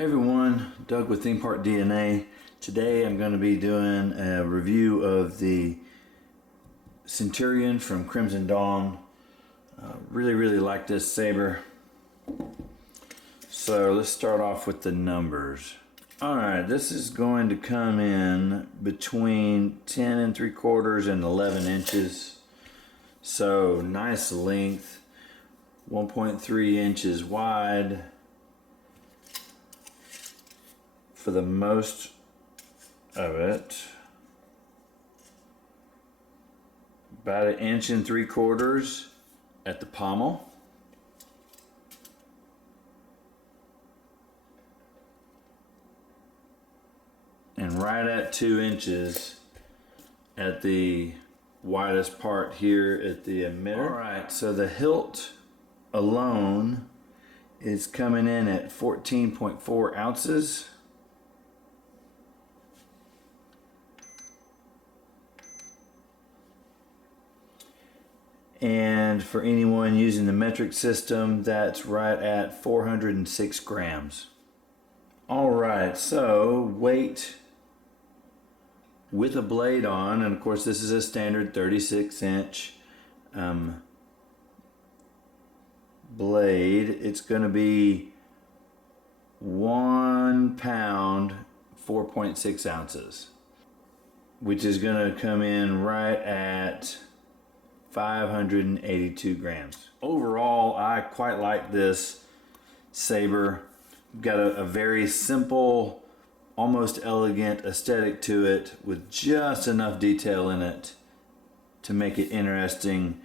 Hey everyone, Doug with Theme Park DNA. Today I'm going to be doing a review of the Centurion from Crimson Dawn. Really like this saber. So let's start off with the numbers. Alright, this is going to come in between 10 3/4 and 11 inches. So nice length, 1.3 inches wide. For the most of it, about 1 3/4 inches at the pommel. And right at 2 inches at the widest part here at the emitter. Alright, so the hilt alone is coming in at 14.4 ounces. And for anyone using the metric system, that's right at 406 grams. Alright, so weight with a blade on, and of course this is a standard 36-inch blade. It's going to be 1 pound, 4.6 ounces, which is going to come in right at 582 grams. Overall, I quite like this saber. Got a very simple, almost elegant aesthetic to it with just enough detail in it to make it interesting,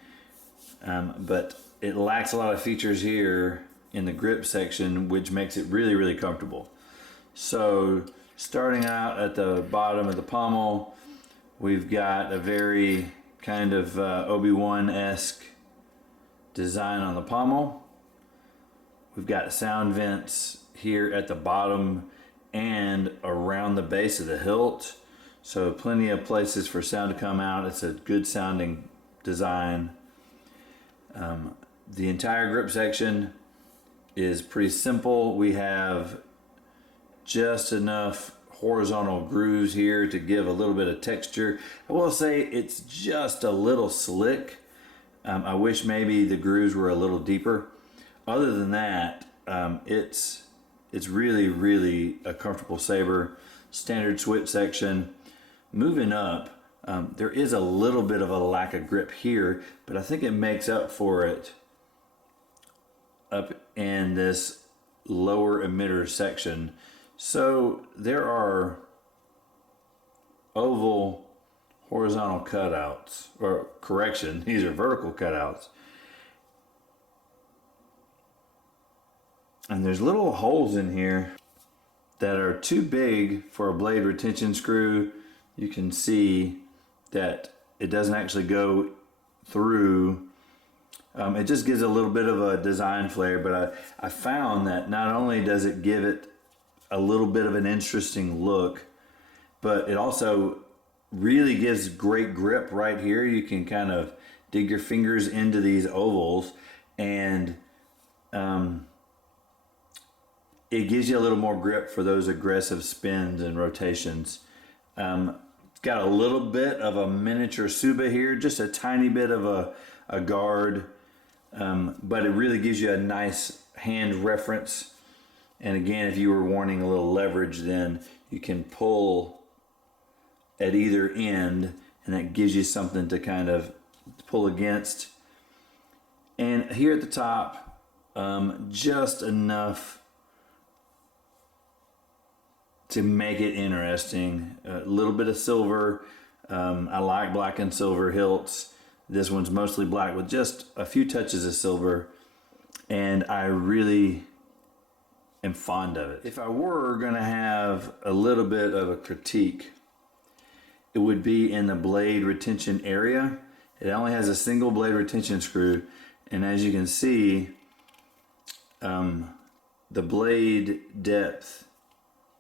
but it lacks a lot of features here in the grip section, which makes it really comfortable. So starting out at the bottom of the pommel, we've got a very kind of Obi-Wan-esque design on the pommel. We've got sound vents here at the bottom and around the base of the hilt, so plenty of places for sound to come out. It's a good sounding design. The entire grip section is pretty simple. We have just enough horizontal grooves here to give a little bit of texture. I will say it's just a little slick. I wish maybe the grooves were a little deeper. Other than that, it's really a comfortable saber. Standard switch section. Moving up, there is a little bit of a lack of grip here, but I think it makes up for it up in this lower emitter section. So there are oval horizontal cutouts, or correction, these are vertical cutouts. And there's little holes in here that are too big for a blade retention screw. You can see that it doesn't actually go through. It just gives a little bit of a design flair, but I found that not only does it give it a little bit of an interesting look, but it also really gives great grip right here. You can kind of dig your fingers into these ovals, and it gives you a little more grip for those aggressive spins and rotations. It's got a little bit of a miniature Suba here, just a tiny bit of a guard, but it really gives you a nice hand reference. And again, if you were wanting a little leverage, then you can pull at either end, and that gives you something to kind of pull against. And here at the top, just enough to make it interesting. A little bit of silver. I like black and silver hilts. This one's mostly black with just a few touches of silver, and I really am fond of it. If I were gonna have a little bit of a critique, it would be in the blade retention area. It only has a single blade retention screw, and as you can see, the blade depth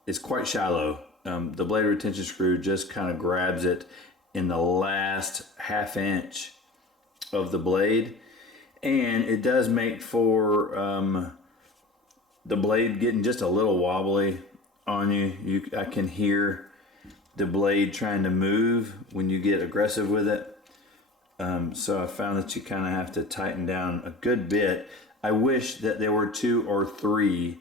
is quite shallow. The blade retention screw just kind of grabs it in the last ½ inch of the blade, and it does make for the blade getting just a little wobbly on you. I can hear the blade trying to move when you get aggressive with it. So I found that you kind of have to tighten down a good bit. I wish that there were 2 or 3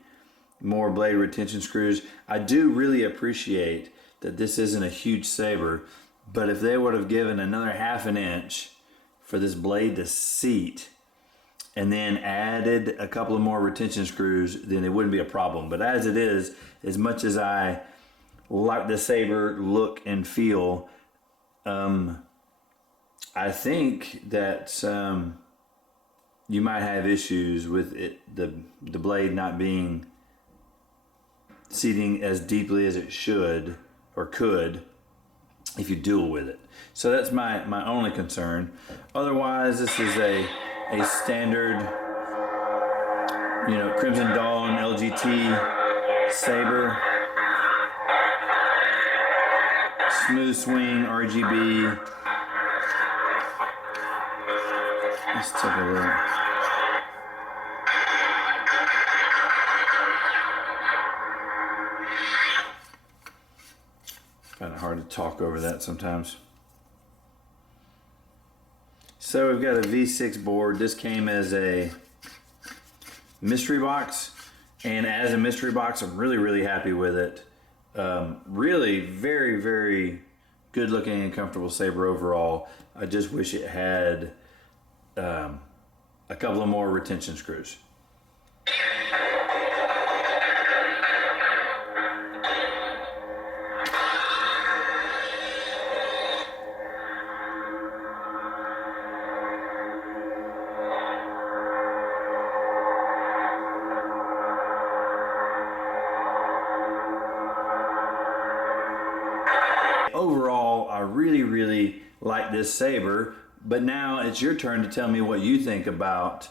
more blade retention screws. I do really appreciate that this isn't a huge saber, but if they would have given another 1/2 inch for this blade to seat and then added a couple of more retention screws, then it wouldn't be a problem. But as it is, as much as I like the saber look and feel, I think that you might have issues with it, the blade not being seating as deeply as it should or could if you duel with it. So that's my only concern. Otherwise, this is a standard, Crimson Dawn LGT saber. Smooth swing, RGB. Let's take a look. Kind of hard to talk over that sometimes. So we've got a V6 board. This came as a mystery box, and as a mystery box, I'm really, really happy with it. Really very, very good looking and comfortable saber overall. I just wish it had a couple of more retention screws. Overall, I really, really like this saber, but now it's your turn to tell me what you think about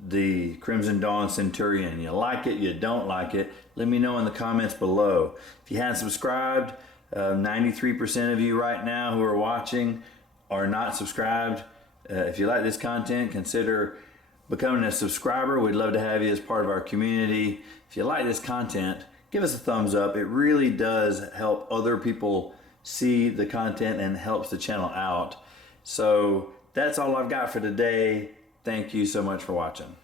the Crimson Dawn Centurion. You like it, you don't like it? Let me know in the comments below. If you haven't subscribed, 93% of you right now who are watching are not subscribed. If you like this content, consider becoming a subscriber. We'd love to have you as part of our community. If you like this content, give us a thumbs up. It really does help other people see the content and helps the channel out. So that's all I've got for today. Thank you so much for watching.